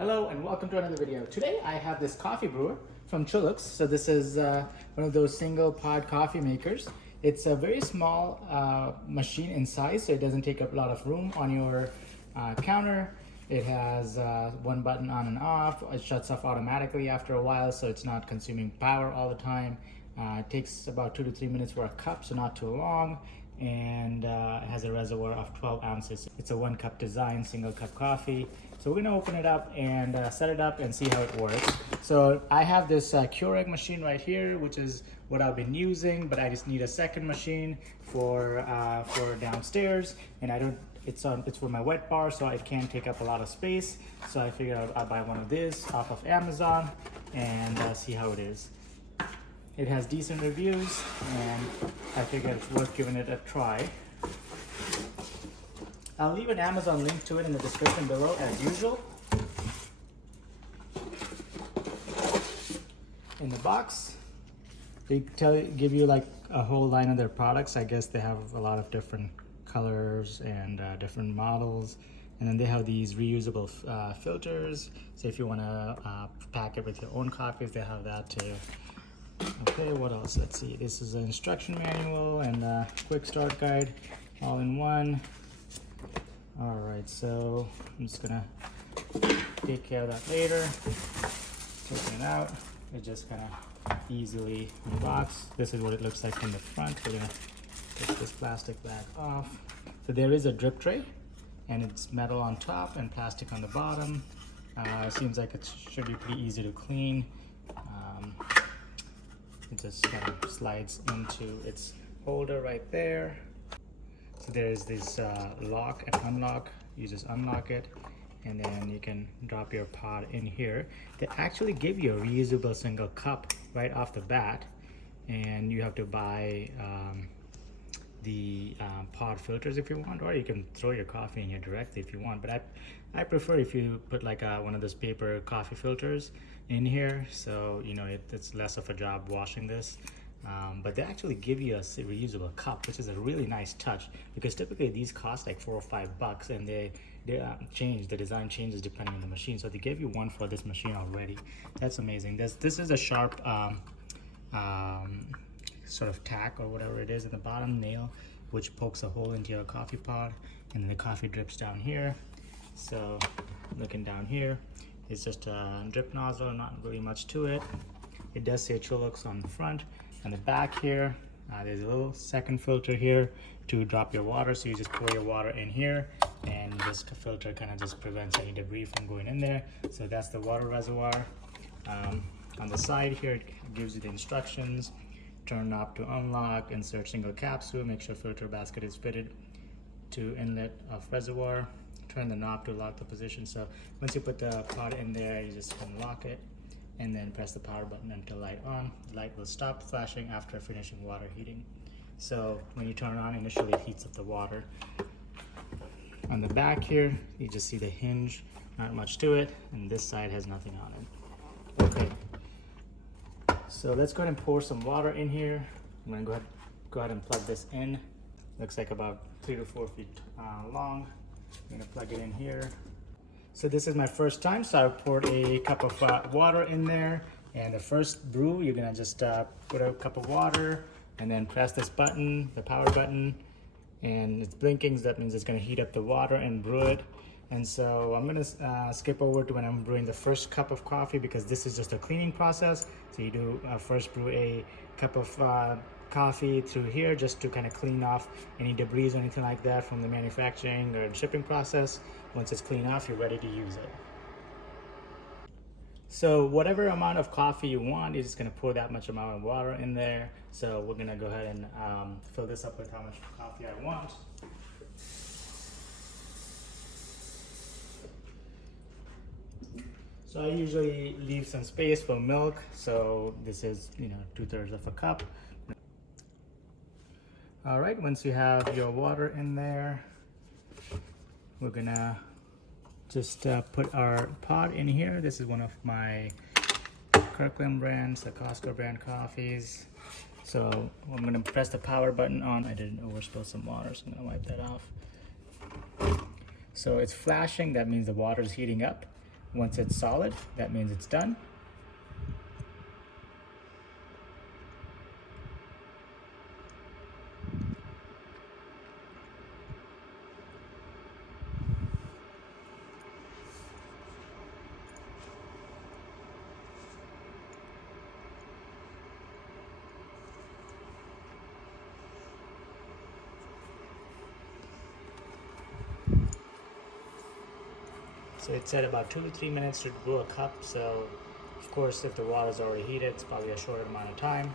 Hello and welcome to another video. Today I have this coffee brewer from Chulux. So this is one of those single pod coffee makers. It's a very small machine in size, so it doesn't take up a lot of room on your counter. It has one button on and off. It shuts off automatically after a while, so it's not consuming power all the time. It takes about 2 to 3 minutes for a cup, so not too long. And it has a reservoir of 12 ounces. It's a 1 cup design, single cup coffee. So we're gonna open it up and set it up and see how it works. So I have this Keurig machine right here, which is what I've been using, but I just need a second machine for downstairs. And it's for my wet bar, so it can take up a lot of space. So I figured I'll buy one of these off of Amazon and see how it is. It has decent reviews, and I figured it's worth giving it a try. I'll leave an Amazon link to it in the description below as usual. In the box, they give you like a whole line of their products. I guess they have a lot of different colors and different models. And then they have these reusable filters. So if you want to pack it with your own coffees, they have that too. Okay, what else? Let's see. This is an instruction manual and a quick start guide all in one. All right, so I'm just gonna take care of that later. Taking it out, it just kind of easily unbox. This is what it looks like from the front. We're gonna take this plastic bag off. So there is a drip tray, and it's metal on top and plastic on the bottom. It seems like it should be pretty easy to clean. It just kind of slides into its holder right there. So there's this lock and unlock. You just unlock it, and then you can drop your pod in here. They actually give you a reusable single cup right off the bat, and you have to buy the pod filters if you want, or you can throw your coffee in here directly if you want. But I prefer if you put like one of those paper coffee filters in here, so you know it's less of a job washing this. But they actually give you a reusable cup, which is a really nice touch, because typically these cost like $4 or $5, and they change, the design changes depending on the machine. So they gave you one for this machine already. That's amazing. This is a sharp sort of tack or whatever it is in the bottom nail, which pokes a hole into your coffee pod, and then the coffee drips down here. So looking down here, it's just a drip nozzle, not really much to it. It does say Chulux on the front. On the back here, there's a little second filter here to drop your water. So you just pour your water in here, and this filter kind of just prevents any debris from going in there. So that's the water reservoir. On the side here, it gives you the instructions. Turn knob to unlock, insert single capsule, make sure filter basket is fitted to inlet of reservoir. Turn the knob to lock the position. So once you put the pod in there, you just unlock it, and then press the power button until light on. The light will stop flashing after finishing water heating. So when you turn it on, initially it heats up the water. On the back here, you just see the hinge, not much to it, and this side has nothing on it. Okay, so let's go ahead and pour some water in here. I'm gonna go ahead and plug this in. Looks like about 3 to 4 feet long. I'm gonna plug it in here. So this is my first time, so I poured a cup of water in there. And the first brew, you're gonna just put a cup of water and then press this button, the power button, and it's blinking, so that means it's gonna heat up the water and brew it. And so I'm gonna skip over to when I'm brewing the first cup of coffee, because this is just a cleaning process. So you do first brew a cup of coffee through here just to kind of clean off any debris or anything like that from the manufacturing or shipping process. Once it's clean off, you're ready to use it. So whatever amount of coffee you want, you're just gonna pour that much amount of water in there. So we're gonna go ahead and fill this up with how much coffee I want. So I usually leave some space for milk. So this is, 2/3 of a cup. All right, once you have your water in there, we're gonna just put our pod in here. This is one of my Kirkland brands, the Costco brand coffees. So I'm gonna press the power button on. I didn't overspill some water, so I'm gonna wipe that off. So it's flashing, that means the water is heating up. Once it's solid, that means it's done. So it said about 2 to 3 minutes to brew a cup. So of course, if the water is already heated, it's probably a shorter amount of time.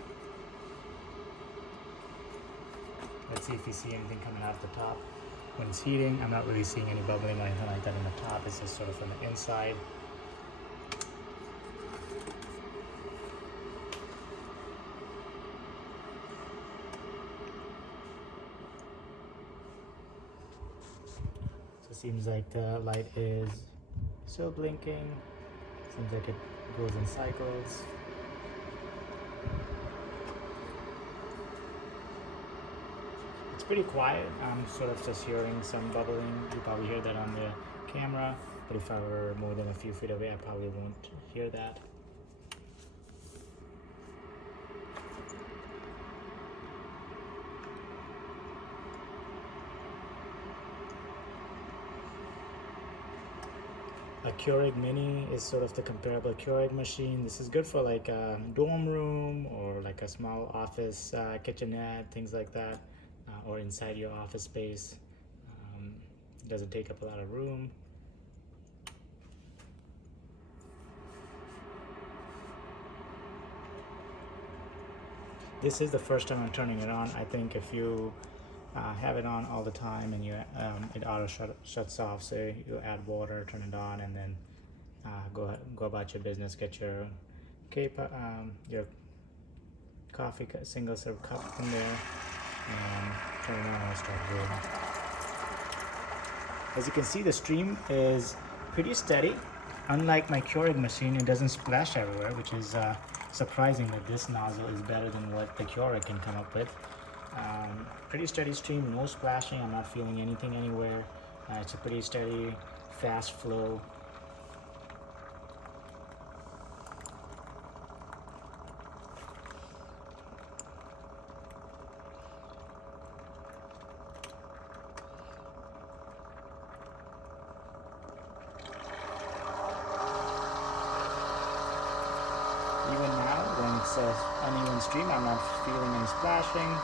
Let's see if you see anything coming out the top. When it's heating, I'm not really seeing any bubbling or anything like that in the top. It's just sort of from the inside. So it seems like the light is still blinking. Seems like it goes in cycles. It's pretty quiet. I'm sort of just hearing some bubbling. You probably hear that on the camera, but if I were more than a few feet away, I probably won't hear that. A Keurig Mini is sort of the comparable Keurig machine. This is good for like a dorm room or like a small office kitchenette, things like that, or inside your office space. It doesn't take up a lot of room. This is the first time I'm turning it on. I think if you have it on all the time and it auto shuts off, so you add water, turn it on, and then go about your business. Get your your coffee single serve cup in there and turn it on and start brewing. As you can see, the stream is pretty steady. Unlike my Keurig machine, it doesn't splash everywhere, which is surprising that this nozzle is better than what the Keurig can come up with. Pretty steady stream, no splashing. I'm not feeling anything anywhere. It's a pretty steady, fast flow. Even now, when it's an uneven stream, I'm not feeling any splashing.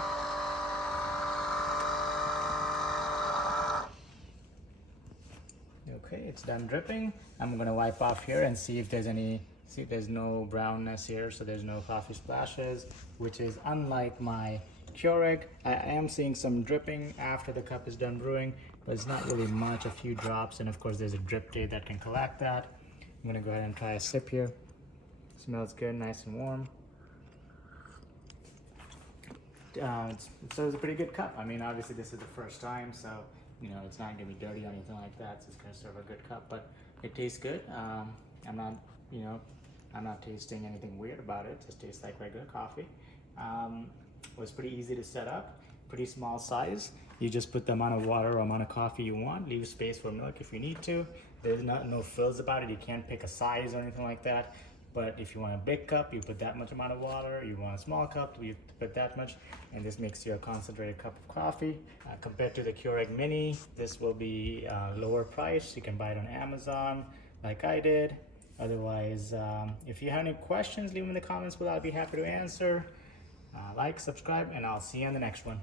Okay, it's done dripping. I'm gonna wipe off here and see if there's there's no brownness here, so there's no coffee splashes, which is unlike my Keurig. I am seeing some dripping after the cup is done brewing, but it's not really much, a few drops, and of course there's a drip tape that can collect that. I'm gonna go ahead and try a sip here. Smells good, nice and warm. It's a pretty good cup. I mean, obviously this is the first time, so you know it's not gonna be dirty or anything like that. So it's gonna serve a good cup, but it tastes good. I'm not tasting anything weird about it. It just tastes like regular coffee. It was pretty easy to set up. Pretty small size. You just put the amount of water or amount of coffee you want. Leave space for milk if you need to. There's no frills about it. You can't pick a size or anything like that. But if you want a big cup, you put that much amount of water. You want a small cup, you put that much, and this makes you a concentrated cup of coffee. Compared to the Keurig Mini, this will be lower price. You can buy it on Amazon, like I did. Otherwise, if you have any questions, leave them in the comments below. I'll be happy to answer. Like, subscribe, and I'll see you on the next one.